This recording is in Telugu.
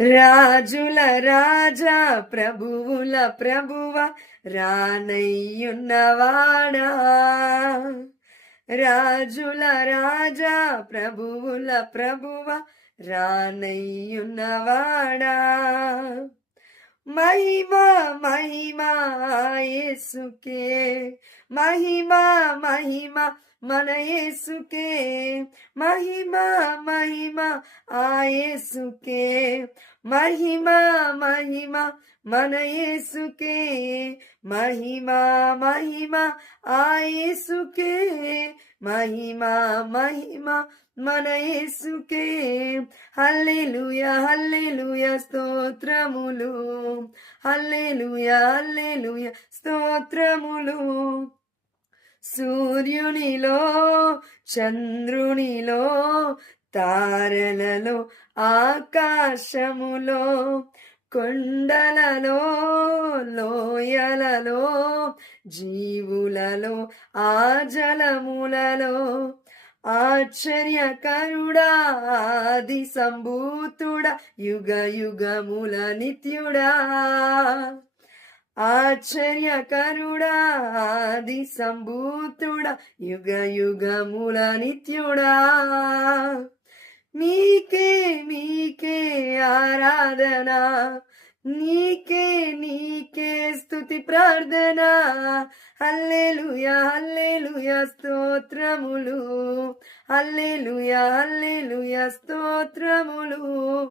రాజుల రాజా ప్రభువుల ప్రభువ రానయ్యున్నవాడా? రాజుల రాజా ప్రభువుల ప్రభువ రానయ్యున్నవాడా? మహిమా మహిమా యేసుకే మహిమా మహిమా మన యేసుకే మహిమా మహిమా ఆ యేసుకే మహిమా మహిమా మన యేసుకే మహిమా మహిమా ఆ యేసుకే మహిమా మహిమా మన యేసుకే. హల్లెలూయా హల్లెలూయా స్తోత్రములు. హల్లెలూయా హల్లెలూయా స్తోత్రములు. సూర్యునిలో చంద్రునిలో తారలలో ఆకాశములో. కొండలలో లోయలలో జీవులలో ఆ జలములలో ఆశ్చర్యకరుడా ఆది సంభూతుడా యుగ యుగముల నిత్యుడా. ఆశ్చర్యకరుడా ఆది సంభూతుడా యుగ యుగముల నిత్యుడా. నీకే ఆరాధన నీకే నీకే స్థుతి ప్రార్థన. అల్లెలుయా అల్లెలుయా స్తోత్రములు. అల్లెలుయా అల్లెలుయా స్తోత్రములు.